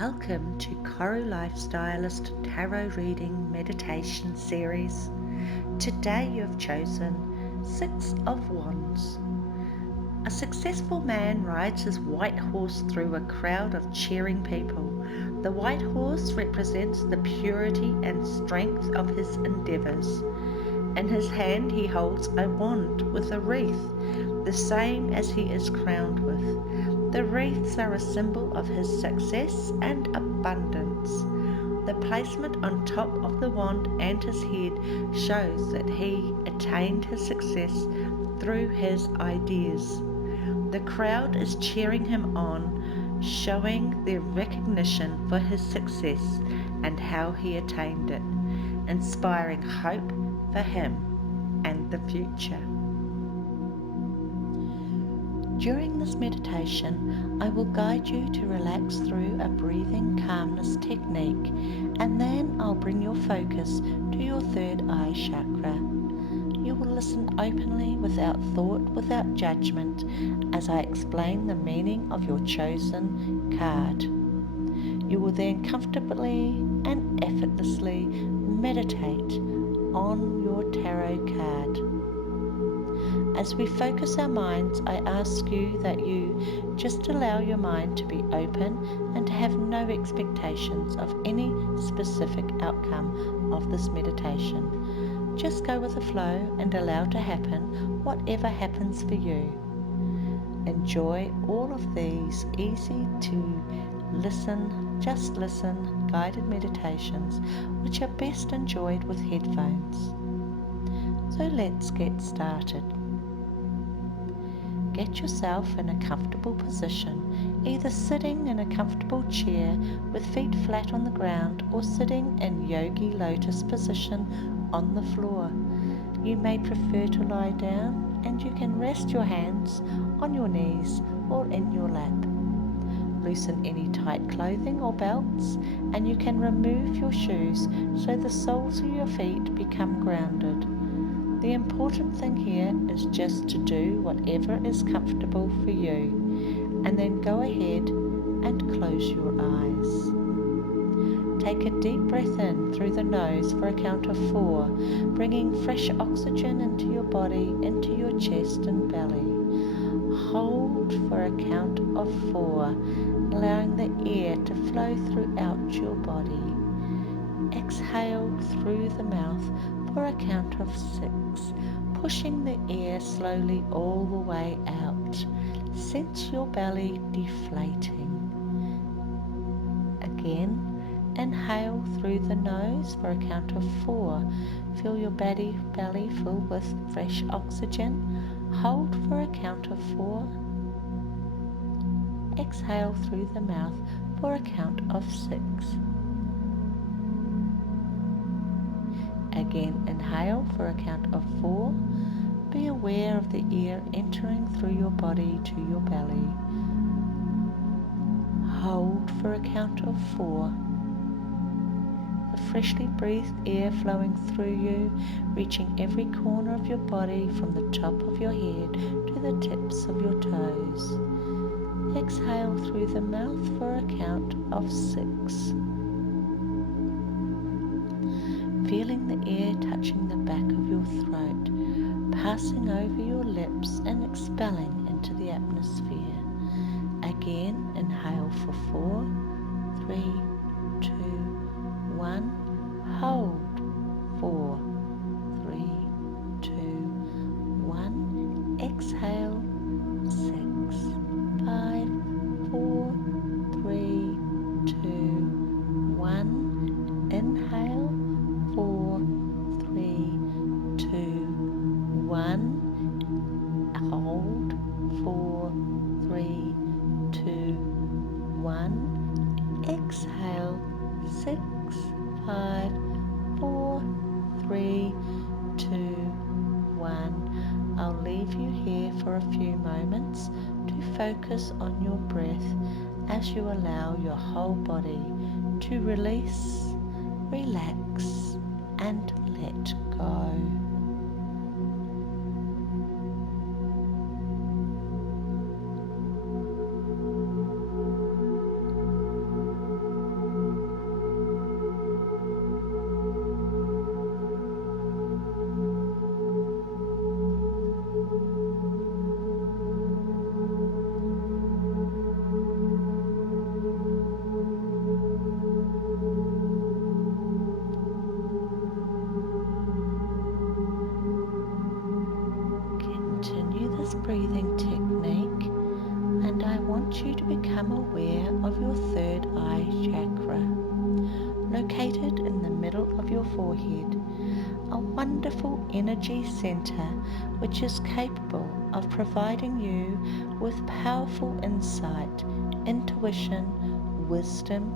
Welcome to KORU Lifestylist Tarot Reading Meditation Series. Today you have chosen 6 of Wands. A successful man rides his white horse through a crowd of cheering people. The white horse represents the purity and strength of his endeavours. In his hand he holds a wand with a wreath, the same as he is crowned with. The wreaths are a symbol of his success and abundance. The placement on top of the wand and his head shows that he attained his success through his ideas. The crowd is cheering him on, showing their recognition for his success and how he attained it, inspiring hope for him and the future. During this meditation, I will guide you to relax through a breathing calmness technique, and then I'll bring your focus to your third eye chakra. You will listen openly, without thought, without judgment, as I explain the meaning of your chosen card. You will then comfortably and effortlessly meditate on your tarot card. As we focus our minds, I ask you that you just allow your mind to be open and to have no expectations of any specific outcome of this meditation. Just go with the flow and allow to happen whatever happens for you. Enjoy all of these easy to just listen guided meditations, which are best enjoyed with headphones. So let's get started. Get yourself in a comfortable position, either sitting in a comfortable chair with feet flat on the ground or sitting in yogi lotus position on the floor. You may prefer to lie down, and you can rest your hands on your knees or in your lap. Loosen any tight clothing or belts, and you can remove your shoes so the soles of your feet become grounded. The important thing here is just to do whatever is comfortable for you, and then go ahead and close your eyes. Take a deep breath in through the nose for a count of 4, bringing fresh oxygen into your body, into your chest and belly. Hold for a count of 4, allowing the air to flow throughout your body. Exhale through the mouth for a count of 6, pushing the air slowly all the way out. Sense your belly deflating. Again, inhale through the nose for a count of 4. Feel your belly fill with fresh oxygen. Hold for a count of 4. Exhale through the mouth for a count of 6. Again, inhale for a count of 4. Be aware of the air entering through your body to your belly. Hold for a count of 4. The freshly breathed air flowing through you, reaching every corner of your body from the top of your head to the tips of your toes. Exhale through the mouth for a count of 6. Feeling the air touching the back of your throat, passing over your lips and expelling into the atmosphere. Again, inhale for 4, 3, 2, 1. Hold. 4, 3, 2, 1. Exhale. 6, 5, 4, 3, 2, 1. Inhale. 4, 3, 2, 1. Hold. 4, 3, 2, 1. Exhale. 6, 5, 4, 3, 2, 1. I'll leave you here for a few moments to focus on your breath as you allow your whole body to release, relax, and let go. become aware of your third eye chakra, located in the middle of your forehead, a wonderful energy center which is capable of providing you with powerful insight, intuition, wisdom,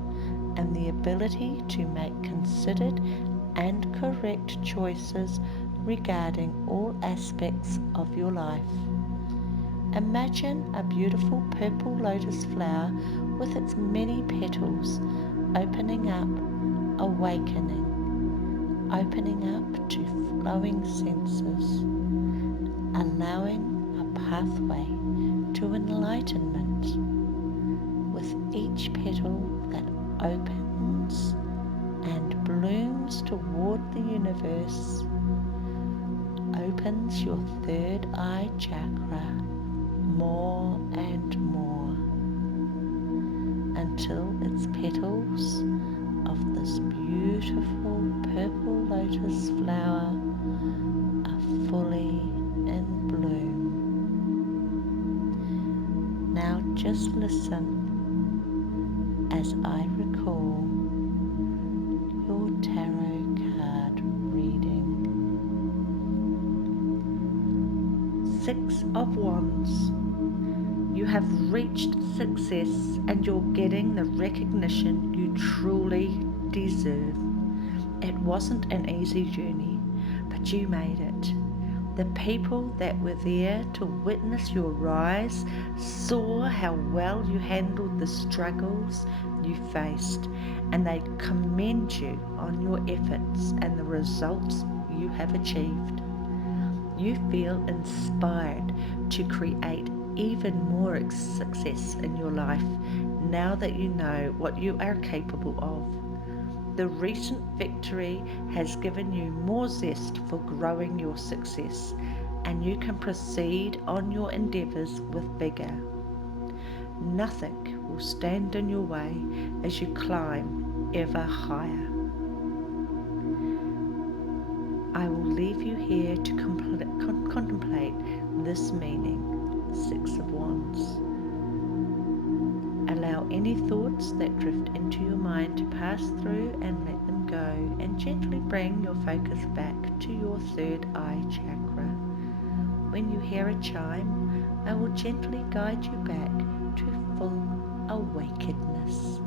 and the ability to make considered and correct choices regarding all aspects of your life. Imagine a beautiful purple lotus flower with its many petals opening up, awakening, opening up to flowing senses, allowing a pathway to enlightenment. With each petal that opens and blooms toward the universe, opens your third eye chakra more and more until its petals of this beautiful purple lotus flower are fully in bloom. Now just listen as I recall your tarot card reading. 6 of Wands. You have reached success and you're getting the recognition you truly deserve. It wasn't an easy journey, but you made it. The people that were there to witness your rise saw how well you handled the struggles you faced, and they commend you on your efforts and the results you have achieved. You feel inspired to create even more success in your life now that you know what you are capable of. The recent victory has given you more zest for growing your success, and you can proceed on your endeavours with vigour. Nothing will stand in your way as you climb ever higher. I will leave you here to contemplate this meaning, 6 of Wands. Allow any thoughts that drift into your mind to pass through and let them go, and gently bring your focus back to your third eye chakra. When you hear a chime, I will gently guide you back to full awakenedness.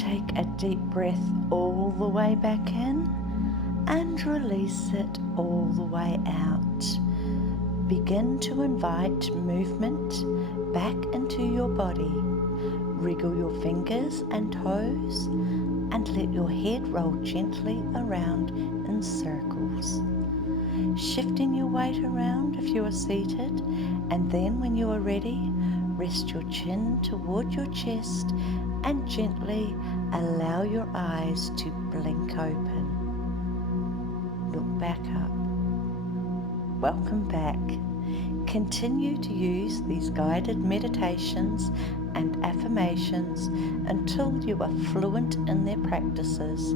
Take a deep breath all the way back in and release it all the way out. Begin to invite movement back into your body. Wriggle your fingers and toes and let your head roll gently around in circles. Shifting your weight around if you are seated, and then when you are ready, rest your chin toward your chest and gently allow your eyes to blink open. Look back up. Welcome back. Continue to use these guided meditations and affirmations until you are fluent in their practices,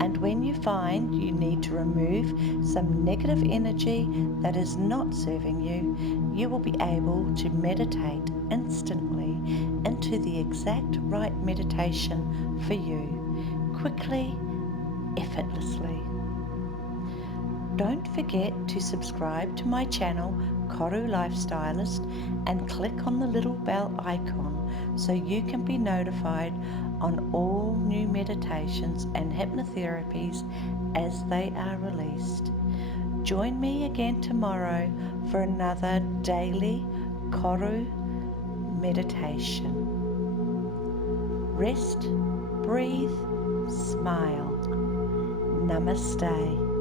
and when you find you need to remove some negative energy that is not serving you, you will be able to meditate instantly into the exact right meditation for you, quickly, effortlessly. Don't forget to subscribe to my channel, KORU Lifestylist, and click on the little bell icon so you can be notified on all new meditations and hypnotherapies as they are released. Join me again tomorrow for another daily KORU meditation. Rest, breathe, smile. Namaste.